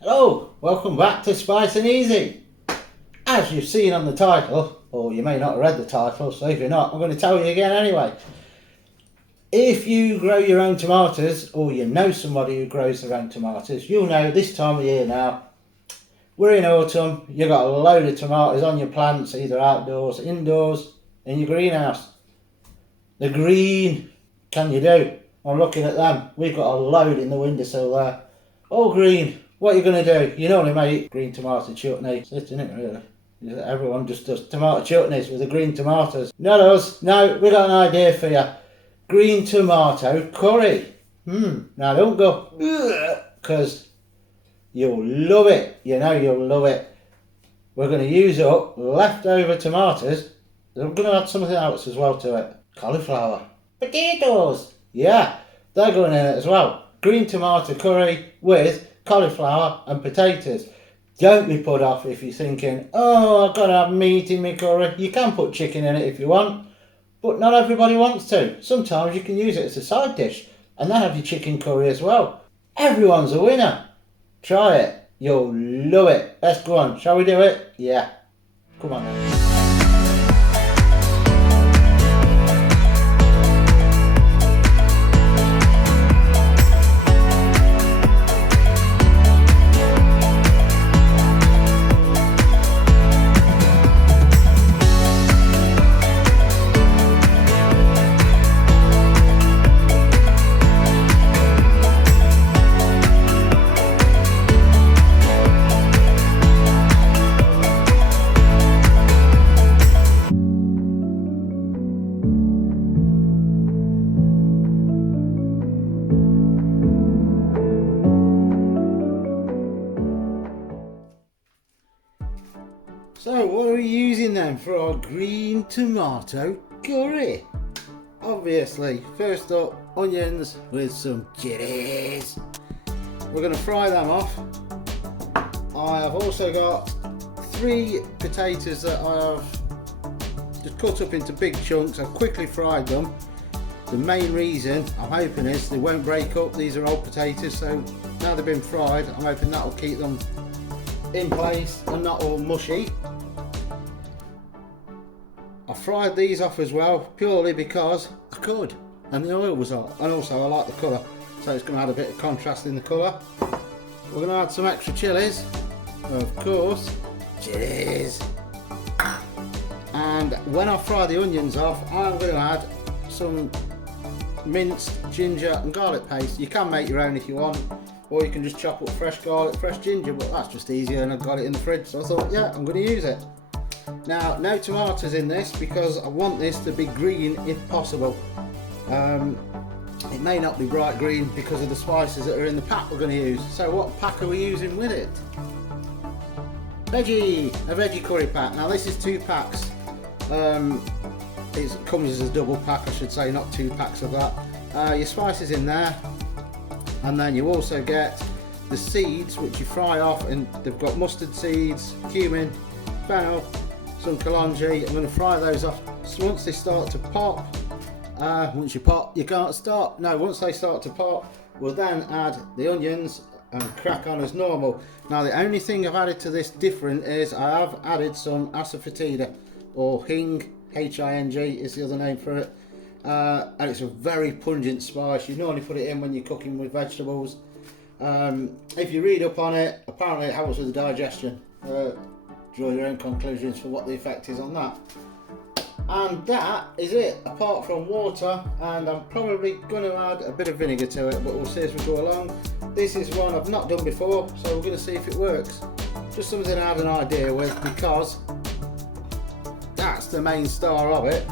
Hello, welcome back to Spice and Easy. As you've seen on the title, or you may not have read the title, so if you're not, I'm going to tell you again anyway. If you grow your own tomatoes, or you know somebody who grows their own tomatoes, you'll know this time of year now, we're in autumn, you've got a load of tomatoes on your plants, either outdoors, indoors, in your greenhouse. The green, can you do? I'm looking at them, we've got a load in the windowsill there. All green. What are you going to do? You normally make green tomato chutney. It's it, isn't it, really? Everyone just does tomato chutneys with the green tomatoes. Not us. No, we got an idea for you. Green tomato curry. Now don't go, because you'll love it. You know you'll love it. We're going to use up leftover tomatoes. I'm going to add something else as well to it. Cauliflower. Potatoes. Yeah, they're going in it as well. Green tomato curry with cauliflower and potatoes. Don't be put off if you're thinking, oh, I've got to have meat in my curry. You can put chicken in it if you want, but not everybody wants to. Sometimes you can use it as a side dish and then have your chicken curry as well. Everyone's a winner. Try it. You'll love it. Let's go on. Shall we do it? Yeah. Come on then. So what are we using then for our green tomato curry? Obviously, first up, onions with some chilies. We're going to fry them off. I have also got 3 potatoes that I've just cut up into big chunks. I've quickly fried them. The main reason I'm hoping is they won't break up. These are old potatoes, so now they've been fried, I'm hoping that will keep them in place and not all mushy. I fried these off as well purely because I could and the oil was on, and also I like the colour, so it's going to add a bit of contrast in the colour. We're going to add some extra chilies, of course, chilies, and when I fry the onions off I'm going to add some minced ginger and garlic paste. You can make your own if you want, or you can just chop up fresh garlic, fresh ginger, but that's just easier and I've got it in the fridge, so I thought, yeah, I'm going to use it. Now, no tomatoes in this because I want this to be green if possible. It may not be bright green because of the spices that are in the pack we're going to use. So what pack are we using with it? A veggie curry pack. Now this is 2 packs. It comes as a double pack, I should say, not 2 packs of that. Your spices in there, and then you also get the seeds which you fry off, and they've got mustard seeds, cumin, fennel, some kalonji. I'm going to fry those off. So once they start to pop, once you pop you can't stop. No, once they start to pop, we'll then add the onions and crack on as normal. Now the only thing I've added to this different is I have added some asafoetida, or hing, H-I-N-G is the other name for it, and it's a very pungent spice. You normally put it in when you're cooking with vegetables. If you read up on it, apparently it helps with the digestion. Draw your own conclusions for what the effect is on that. And that is it, apart from water, and I'm probably going to add a bit of vinegar to it, but we'll see as we go along. This is one I've not done before, so we're going to see if it works. Just something I had an idea with, because that's the main star of it.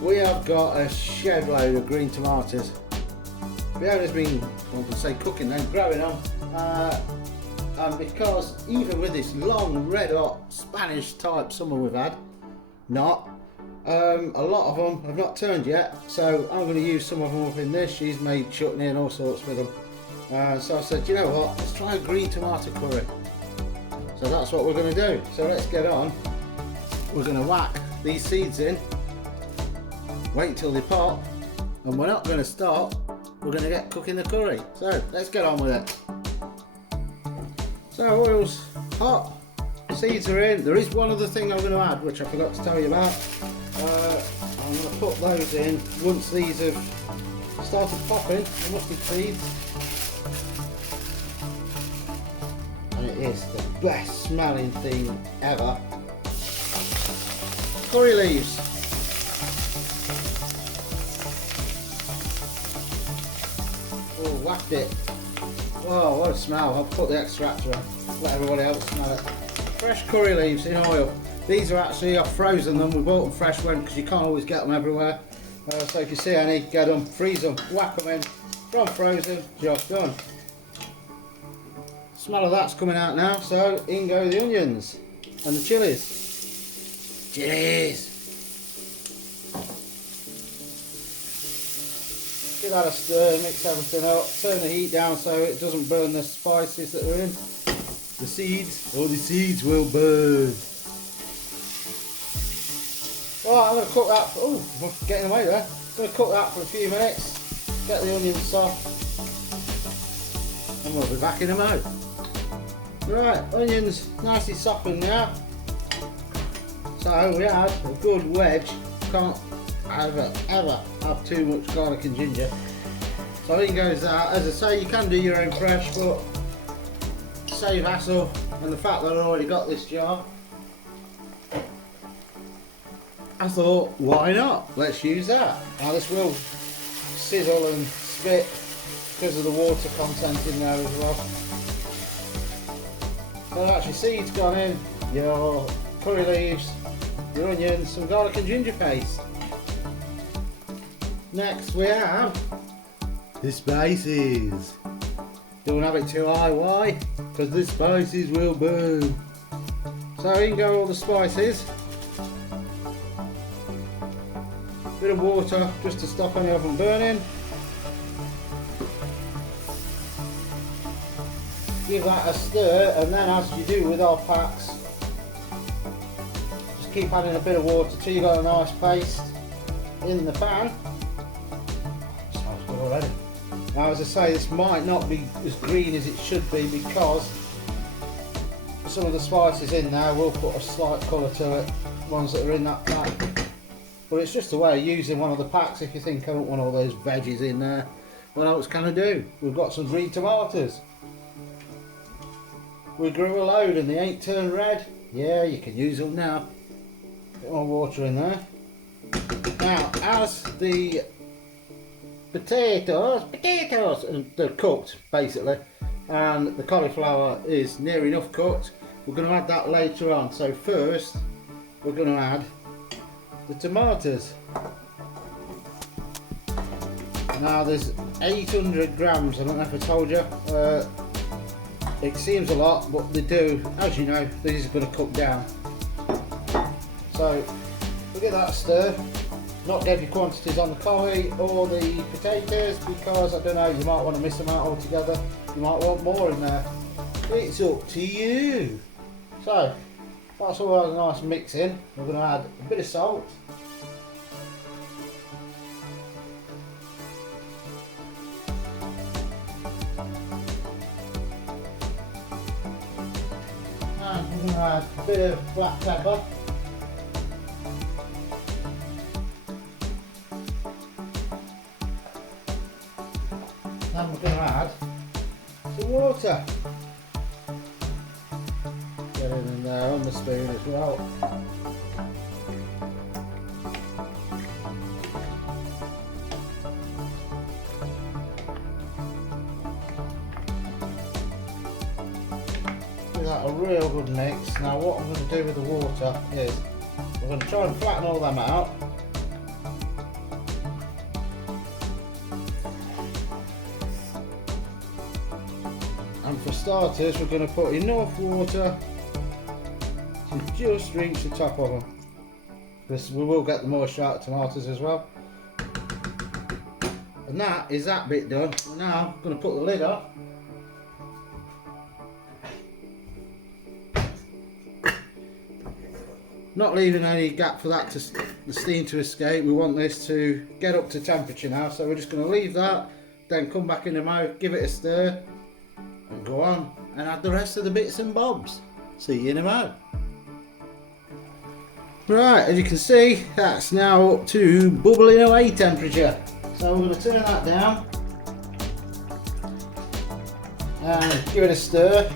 We have got a shed load of green tomatoes. Fiona's been, I can say cooking them, growing them. And because even with this long red hot Spanish type summer we've had, a lot of them have not turned yet, so I'm going to use some of them up in this. She's made chutney and all sorts with them, so I said, you know what, let's try a green tomato curry. So that's what we're going to do. So let's get on. We're going to whack these seeds in, wait till they pop, and we're not going to stop, we're going to get cooking the curry. So let's get on with it. So oil's hot, seeds are in. There is one other thing I'm going to add which I forgot to tell you about. I'm going to put those in once these have started popping, the mustard seeds. And it is the best smelling thing ever. Curry leaves. Oh, whacked it. Oh, what a smell. I'll put the extractor on, let everybody else smell it. Fresh curry leaves in oil. These are actually, I've frozen them. We bought them fresh because you can't always get them everywhere. So if you see any, get them, freeze them, whack them in. From frozen, job done. Smell of that's coming out now, so in go the onions and the chilies. Chilies! Give that a stir, mix everything up, turn the heat down so it doesn't burn the spices that are in. The seeds, all the seeds will burn. Alright, I'm going to cook that for, oh, getting away there. I'm going to cook that for a few minutes, get the onions soft, and we'll be back in a moment. Right, onions nicely softened now. So we add a good wedge, can't ever have too much garlic and ginger. So in goes that. As I say, you can do your own fresh, but save hassle and the fact that I already got this jar, I thought, why not? Let's use that. Now this will sizzle and spit because of the water content in there as well. So actually seeds gone in, your curry leaves, your onions, some garlic and ginger paste. Next we have the spices. Don't have it too high, why? Because the spices will burn. So in go all the spices. Bit of water just to stop any of them burning. Give that a stir, and then as you do with our packs, just keep adding a bit of water till you got a nice paste in the pan. Smells good already. Now as I say, this might not be as green as it should be because some of the spices in there will put a slight colour to it, ones that are in that pack. But it's just a way of using one of the packs. If you think I don't want all those veggies in there, what else can I do? We've got some green tomatoes. We grew a load and they ain't turned red. Yeah, you can use them now. Bit more water in there. Now, as the potatoes, and they're cooked basically, and the cauliflower is near enough cooked, we're going to add that later on. So first, we're going to add the tomatoes. Now there's 800 grams, I don't know if I told you. It seems a lot, but they do, as you know, these are going to cook down. So we'll give that a stir. Not give you quantities on the cauli or the potatoes because I don't know, you might want to miss them out altogether. You might want more in there. It's up to you. So that's all a nice mix in. We're going to add a bit of salt. And we're going to add a bit of black pepper. Then we're going to add some water. Get it in there on the spoon as well. Give that a real good mix. Now what I'm going to do with the water is we're going to try and flatten all them out. And for starters, we're going to put enough water to just reach the top of them. Because we will get the moisture out of tomatoes as well. And that is that bit done. Now I'm going to put the lid on. Not leaving any gap for that the steam to escape. We want this to get up to temperature now, so we're just going to leave that, then come back in the mouth, give it a stir, and go on and add the rest of the bits and bobs. See you in a mo. Right, as you can see, that's now up to bubbling away temperature. So we're going to turn that down and give it a stir.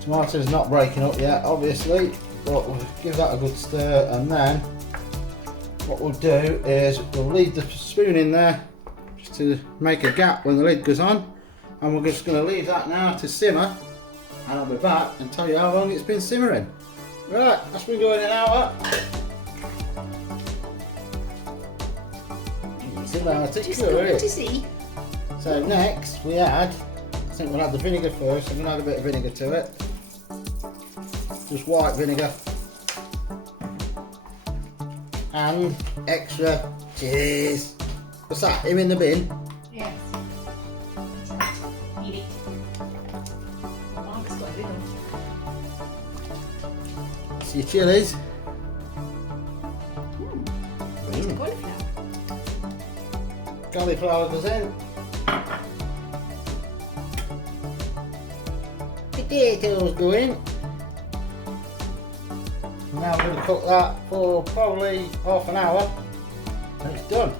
Tomato's not breaking up yet, obviously, but we'll give that a good stir, and then what we'll do is we'll leave the spoon in there just to make a gap when the lid goes on, and we're just going to leave that now to simmer, and I'll be back and tell you how long it's been simmering. Right, that's been going an hour. It's about it, to see. So next we add, I think we'll add the vinegar first. I'm going to add a bit of vinegar to it. Just white vinegar. And extra cheese. What's that? Him in the bin? Yes. Eat it. Mark's got it on. It's your chilies. It's cauliflower. Cauliflower goes in. Potatoes go in. Now we're going to cook that for probably half an hour and it's done.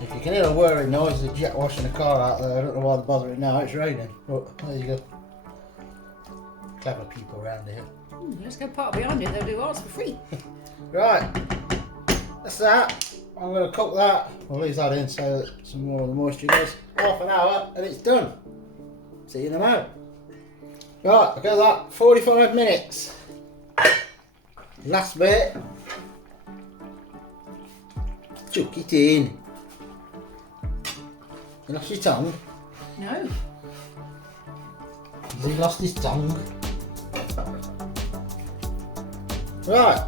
If you can hear a whirring noise, there's a jet washing a car out there. I don't know why they're bothering now, it's raining. But there you go. Clever people around here. Let's go park behind it, they'll do ours for free. Right, that's that. I'm going to cook that. We'll leave that in so that some more of the moisture goes. Half an hour and it's done. See you in a moment. Right, I've got that 45 minutes. Last bit. Chuck it in. You lost your tongue? No. Has he lost his tongue? Right.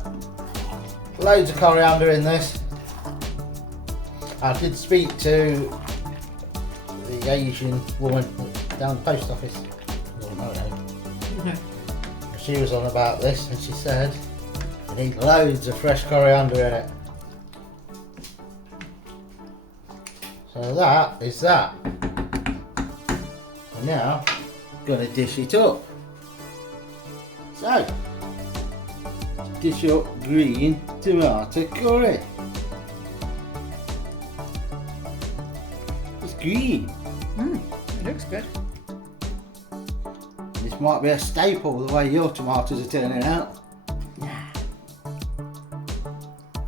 Loads of coriander in this. I did speak to the Asian woman down the post office. No. She was on about this and she said you need loads of fresh coriander in it. So that is that. And now I'm going to dish it up. So dish up green tomato curry. It's green. It looks good. This might be a staple the way your tomatoes are turning out. Nah.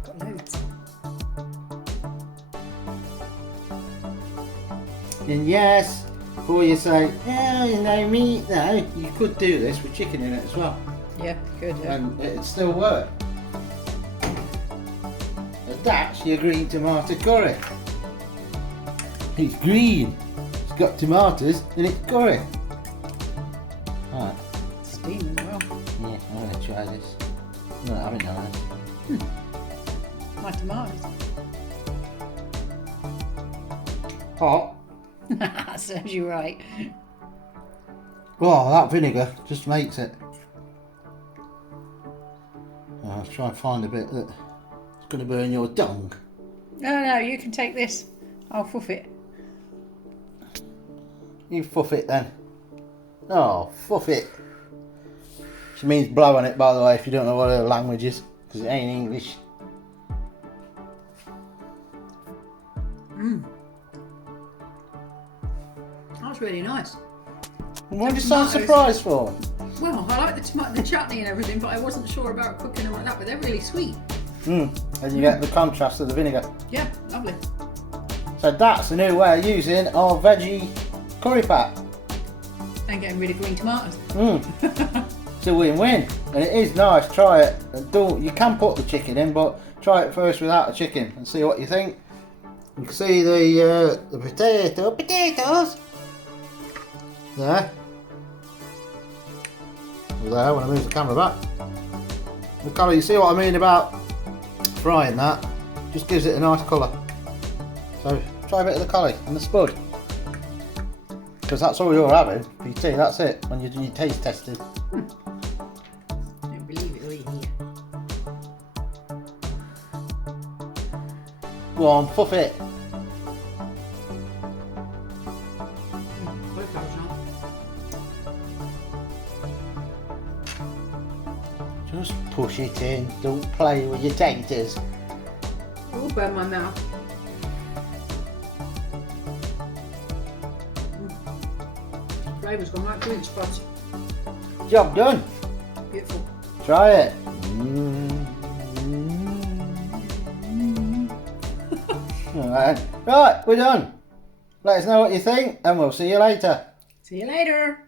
Got loads. And yes, before you say, oh, you know meat though, you could do this with chicken in it as well. Yeah, good. Yeah. And it'd still work. And that's your green tomato curry. It's green, it's got tomatoes and it's curry. Right. Steaming well. Yeah, I'm going to try this. No, I haven't done it. My tomatoes. Hot. Serves you right. Oh, that vinegar just makes it. I'll try and find a bit that's going to burn your tongue. No, you can take this. I'll fluff it. You fuff it then. Oh, fuff it. She means blow on it, by the way, if you don't know what her language is, because it ain't English. That's really nice. What did you sound surprised for? Well, I like the chutney and everything, but I wasn't sure about cooking them like that, but they're really sweet. And you get the contrast of the vinegar. Yeah, lovely. So that's a new way of using our veggie curry pack. And getting rid of green tomatoes. It's a win-win, and it is nice. Try it. You can put the chicken in, but try it first without the chicken and see what you think. You can see the potatoes there. There, when I move the camera back. The colour, you see what I mean about frying that? Just gives it a nice colour. So try a bit of the colour and the spud, because that's all you're having for your tea. That's it when you're doing your taste testing. Don't believe it, will you? Go on, puff it. Just push it in. Don't play with your taters. Oh, burn my mouth. Flavour's gone right through its spots. Job done. Beautiful. Try it. Alright. Right, we're done. Let us know what you think and we'll see you later. See you later.